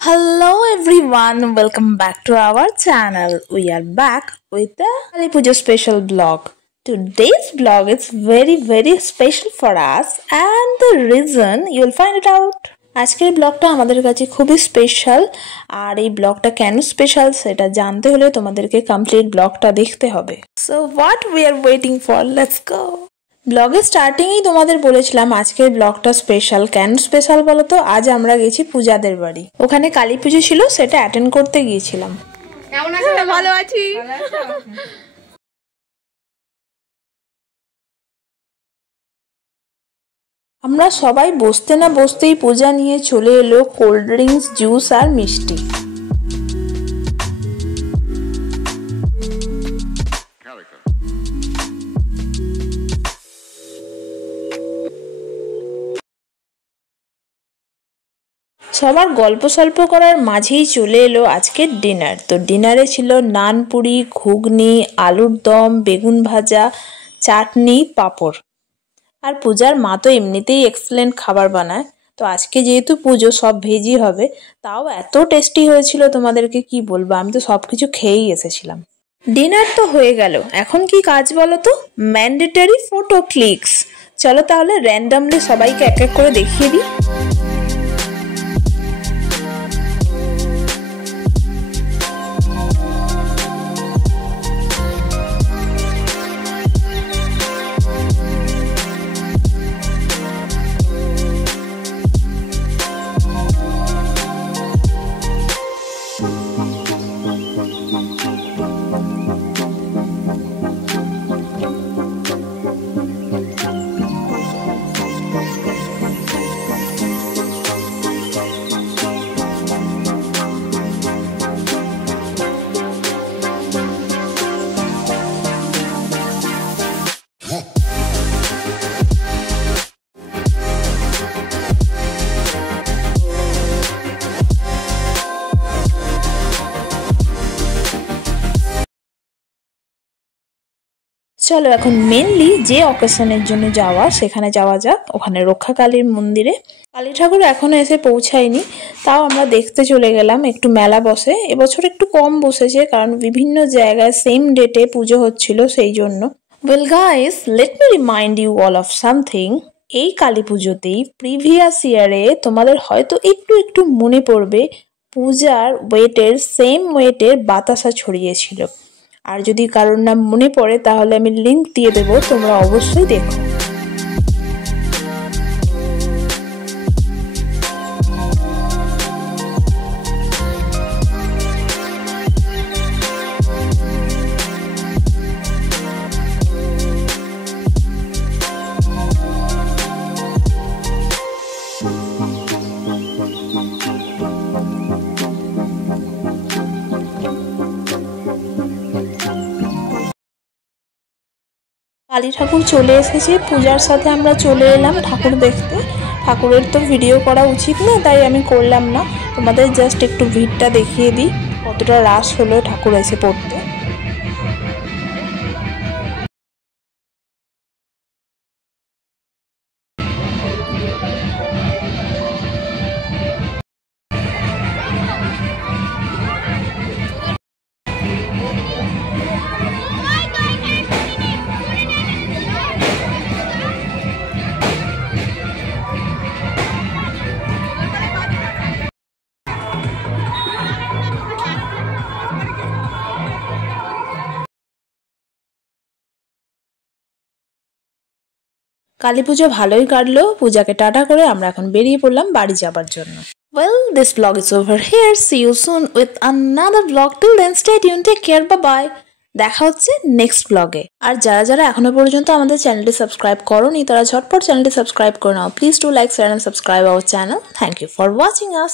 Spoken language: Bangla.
Hello everyone, welcome back to our channel. We are back with the Kali Puja special vlog. Today's vlog is very special for us and the reason you will find it out. আজকের ব্লগটা আমাদের কাছে খুবই স্পেশাল আর এই ব্লগটা কেন স্পেশাল সেটা জানতে হলে তোমাদেরকে কমপ্লিট ব্লগটা দেখতে হবে। So what we are waiting for, let's go. ব্লগের স্টার্টিংয়েই তোমাদের বলেছিলাম আজকের ব্লগটা স্পেশাল। কেন স্পেশাল বলো তো? আজ আমরা গেছি পূজাদের বাড়ি, ওখানে কালী পুজো ছিল, সেটা অ্যাটেন্ড করতে গিয়েছিলাম। কেমন আছো? ভালো আছি। আমরা সবাই বসতে না বসতেই পূজা নিয়ে চলে এলো কোল্ড ড্রিঙ্কস, জুস আর মিষ্টি। সবার গল্প সল্প করার মাঝেই চলে এলো আজকের ডিনার। তো ডিনারে ছিল নান, পুরি, ঘুগনি, আলুর দম, বেগুন ভাজা, চাটনি, পাঁপড়। আর পূজার মা তো এমনিতেই এক্সেলেন্ট খাবার বানায়, তো আজকে যেহেতু পুজো সব ভেজই হবে, তাও এত টেস্টি হয়েছিল তোমাদেরকে কি বলবো, আমি তো সব কিছু খেয়েই এসেছিলাম। ডিনার তো হয়ে গেল, এখন কি কাজ বলো তো? Mandatory photo clicks. চলো তাহলে র্যান্ডামলি সবাইকে এক এক করে দেখিয়ে দিই। চলো এখন মেনলি যে অকেশনের জন্য যাওয়া সেখানে যাওয়া যাক, ওখানে রক্ষাকালীর মন্দিরে। কালী ঠাকুর এখনো এসে পৌঁছায়নি, তাও আমরা দেখতে চলে গেলাম। একটু মেলা বসে, এবছর একটু কম বসেছে কারণ বিভিন্ন জায়গায় সেম ডেটে পুজো হচ্ছিল, সেই জন্য। Well guys, let me remind you all of something. এই কালী পুজোতেই প্রিভিয়াস ইয়ারে তোমাদের হয়তো একটু মনে পড়বে পূজার ওয়েটের সেম ওয়েটের বাতাসা ছড়িয়েছিল। আর যদি কারোর নাম মনে পড়ে তাহলে আমি লিংক দিয়ে দেবো, তোমরা অবশ্যই দেখো। কালী ঠাকুর চলে এসেছে, পূজার সাথে আমরা চলে এলাম ঠাকুর দেখতে। ঠাকুরের তো ভিডিও করা উচিত না, তাই আমি করলাম না। তোমাদের জাস্ট একটু ভিড়টা দেখিয়ে দিই, কতটা রাশ হলো ঠাকুর এসে পড়তে। কালী পুজো ভালোই কাটলো, পূজাকে টাটা করে আমরা এখন বেরিয়ে পড়লাম বাড়ি যাবার জন্য। Well, this vlog is over here. See you soon with another vlog. Till then, stay tuned. Take care. Bye bye. দেখা হচ্ছে নেক্সট ব্লগে। আর যারা এখনো পর্যন্ত আমাদের চ্যানেলটি সাবস্ক্রাইব করোনি তারা ঝটপট চ্যানেলটি সাবস্ক্রাইব করে নাও। Please do like, share and subscribe our channel. Thank you for watching us.